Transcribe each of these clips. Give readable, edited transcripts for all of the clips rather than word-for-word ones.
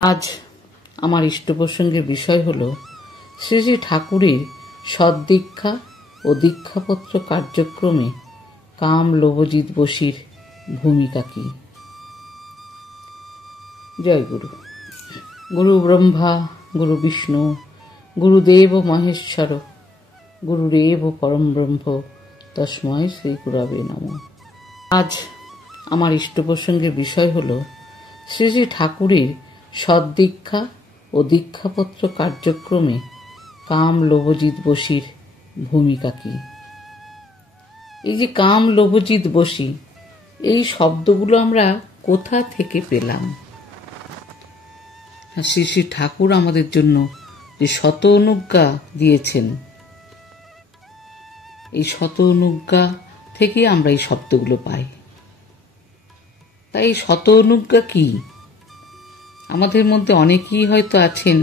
আজ আমার ইষ্টপ্রসঙ্গের বিষয় হল শ্রী শ্রী ঠাকুরের সদ্দীক্ষা ও দীক্ষাপত্র কার্যক্রমে কাম লোভজিৎ বসির ভূমিকা কি। জয় গুরু। গুরু ব্রহ্মা গুরু বিষ্ণু গুরুদেব মহেশ্বর গুরুরেব পরম ব্রহ্ম তস্মৈ শ্রী গুরবে নমঃ। আজ আমার ইষ্টপ্রসঙ্গের বিষয় হল শ্রী শ্রী ঠাকুরের সদ্দীক্ষা ও দীক্ষাপত্র কার্যক্রমে কাম লোভজিৎ বসির ভূমিকা কি। এই যে কাম লোভজিৎ বসি, এই শব্দগুলো আমরা কোথা থেকে পেলাম? শ্রী শ্রী ঠাকুর আমাদের জন্য যে শত অনুজ্ঞা দিয়েছেন, এই শত অনুজ্ঞা থেকে আমরা এই শব্দগুলো পাই। তাই এই শত অনুজ্ঞা কি? আমাদের মধ্যে অনেকেই হয়তো আছেন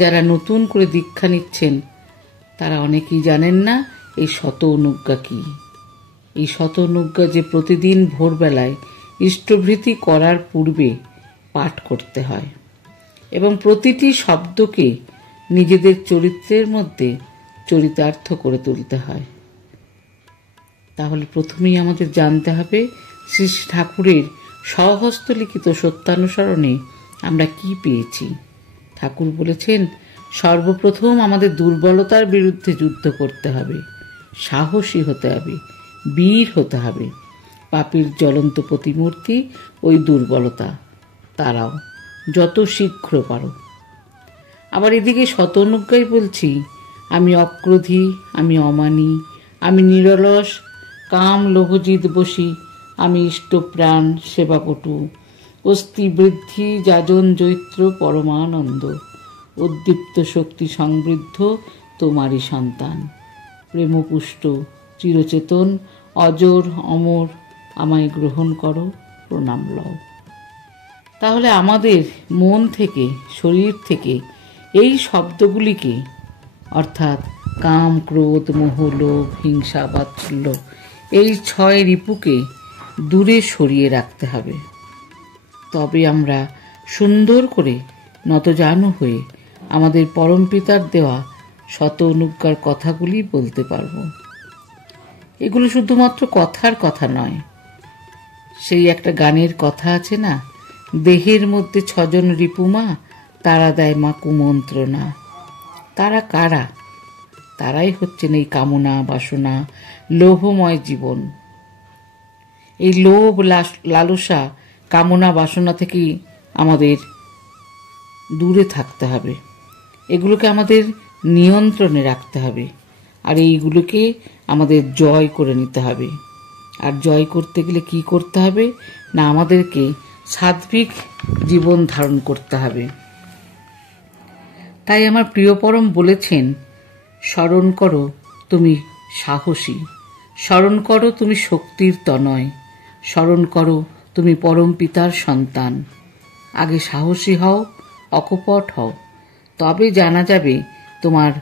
যারা নতুন করে দীক্ষা নিচ্ছেন, তারা অনেকেই জানেন না এই শত অনুজ্ঞা কি। এই শত অনুজ্ঞা যে প্রতিদিন ভোরবেলায় ইষ্টভৃতি করার পূর্বে পাঠ করতে হয় এবং প্রতিটি শব্দকে নিজেদের চরিত্রের মধ্যে চরিতার্থ করে তুলতে হয়। তাহলে প্রথমেই আমাদের জানতে হবে শ্রী শ্রী ঠাকুরের স্বহস্তলিখিত সত্যানুসরণে আমরা কি পেয়েছি। ঠাকুর বলেছেন, সর্বপ্রথম আমাদের দুর্বলতার বিরুদ্ধে যুদ্ধ করতে হবে, সাহসী হতে হবে, বীর হতে হবে। পাপীর জ্বলন্ত প্রতিমূর্তি ওই দুর্বলতা, তারাও যত শীঘ্র পারো। আবার এদিকে শত অনুজ্ঞাই বলছি, আমি অক্রোধী, আমি অমানী, আমি নিরলস, কাম লোভজিৎ বসি, আমি ইষ্টপ্রাণ সেবাপটু, অস্থি বৃদ্ধি যাজন জৈত্র পরমানন্দ, উদ্দীপ্ত শক্তি সমৃদ্ধ তোমারই সন্তান, প্রেমপুষ্ট চিরচেতন অজর অমর, আমায় গ্রহণ করো, প্রণাম লও। তাহলে আমাদের মন থেকে, শরীর থেকে এই শব্দগুলিকে, অর্থাৎ কাম ক্রোধ মোহ লোভ হিংসা বাৎসল্য, এই 6 রিপুকে দূরে সরিয়ে রাখতে হবে। তবে আমরা সুন্দর করে নতজানু হয়ে আমাদের পরমপিতার দেওয়া শত অনুজ্ঞার কথাগুলি বলতে পারব। এগুলো শুধুমাত্র কথার কথা নয়। সেই একটা গানের কথা আছে না, দেহের মধ্যে 6 জন রিপুমা, তারা দেয় মা কুমন্ত্রণা। তারা কারা? তারাই হচ্ছেন এই কামনা বাসনা লোভময় জীবন। এই লোভ লালসা কামনা বাসনা থেকে আমাদের দূরে থাকতে হবে, এগুলোকে আমাদের নিয়ন্ত্রণে রাখতে হবে, আর এইগুলোকে আমাদের জয় করে নিতে হবে। আর জয় করতে গেলে কি করতে হবে না, আমাদেরকে সাত্বিক জীবন ধারণ করতে হবে। তাই আমার প্রিয় পরম বলেছেন, স্মরণ করো তুমি সাহসী, স্মরণ করো তুমি শক্তির তনয়, স্মরণ করো তুমি পরম পিতার সন্তান। আগে সাহসী হও, অকপট হও, তবে জানা যাবে তোমার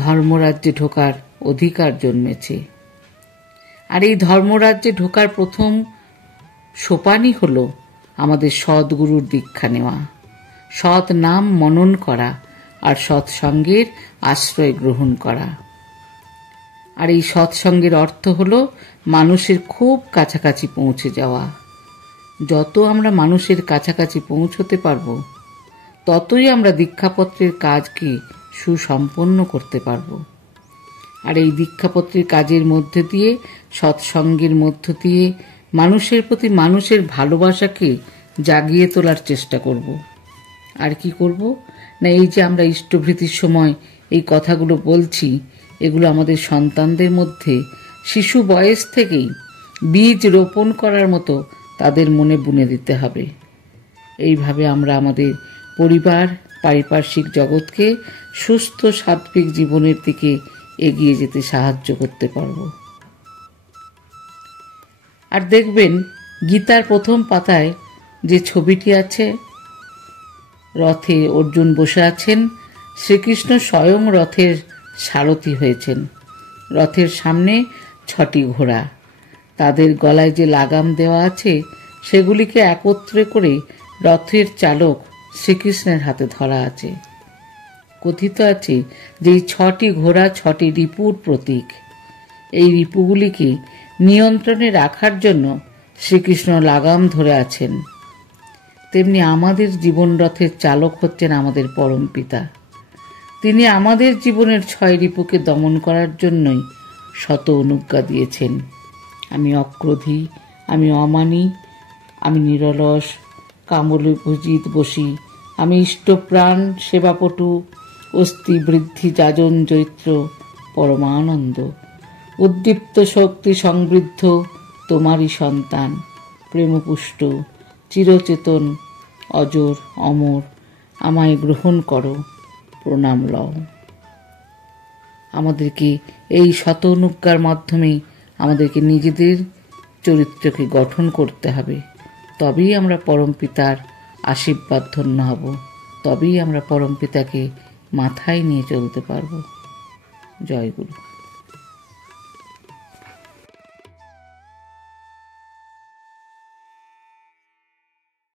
ধর্মরাজ্যে ঢোকার অধিকার জন্মেছে। আর এই ধর্মরাজ্যে ঢোকার প্রথম সোপানই হলো আমাদের সদ্গুরুর দীক্ষা নেওয়া, সৎ নাম মনন করা আর সৎসঙ্গের আশ্রয় গ্রহণ করা। আর এই সৎসঙ্গের অর্থ হলো মানুষের খুব কাছাকাছি পৌঁছে যাওয়া। যত আমরা মানুষের কাছাকাছি পৌঁছতে পারব, ততই আমরা দীক্ষাপত্রের কাজকে সুসম্পন্ন করতে পারব। আর এই দীক্ষাপত্রের কাজের মধ্যে দিয়ে, সৎসঙ্গের মধ্য দিয়ে মানুষের প্রতি মানুষের ভালোবাসাকে জাগিয়ে তোলার চেষ্টা করব। আর কি করব না, এই যে আমরা ইষ্টভৃতির সময় এই কথাগুলো বলছি, এগুলো আমাদের সন্তানদের মধ্যে শিশু বয়স থেকেই বীজ রোপণ করার মতো তাদের মনে বুনে দিতে হবে। এইভাবে আমরা আমাদের পরিবার, পারিপার্শ্বিক জগৎকে সুস্থ সাত্বিক জীবনের দিকে এগিয়ে যেতে সাহায্য করতে পারব। আর দেখবেন গীতার প্রথম পাতায় যে ছবিটি আছে, রথে অর্জুন বসে আছেন, শ্রীকৃষ্ণ স্বয়ং রথের সারথি হয়েছেন। রথের সামনে 6টি ঘোড়া, তাদের গলায় যে লাগাম দেওয়া আছে সেগুলিকে একত্রে করে রথের চালক শ্রীকৃষ্ণের হাতে ধরা আছে। কথিত আছে যে এই 6টি ঘোড়া 6টি রিপুর প্রতীক। এই রিপুগুলিকে নিয়ন্ত্রণে রাখার জন্য শ্রীকৃষ্ণ লাগাম ধরে আছেন। তেমনি আমাদের জীবন রথের চালক হচ্ছেন আমাদের পরম পিতা। তিনি আমাদের জীবনের 6 রিপুকে দমন করার জন্যই শত অনুজ্ঞা দিয়েছেন। আমি অক্রোধী, আমি অমানী, আমি নিরলস, কামভোজিত বসি, আমি ইষ্টপ্রাণ, সেবাপটু, অস্থি বৃদ্ধি, যাজন জৈত্র, পরমানন্দ, উদ্দীপ্ত শক্তি সমৃদ্ধ তোমারই সন্তান, প্রেমপুষ্ট, চিরচেতন, অজর, অমর, আমায় গ্রহণ করো, প্রণাম লও। আমাদেরকে এই শত অনুজ্ঞার মাধ্যমেই আমাদেরকে নিজেদের চরিত্রকে গঠন করতে হবে। তবেই আমরা পরম পিতার আশীর্বাদ ধন্য হব, তবেই আমরা পরম পিতাকে মাথায় নিয়ে চলতে পারব। জয় গুরু।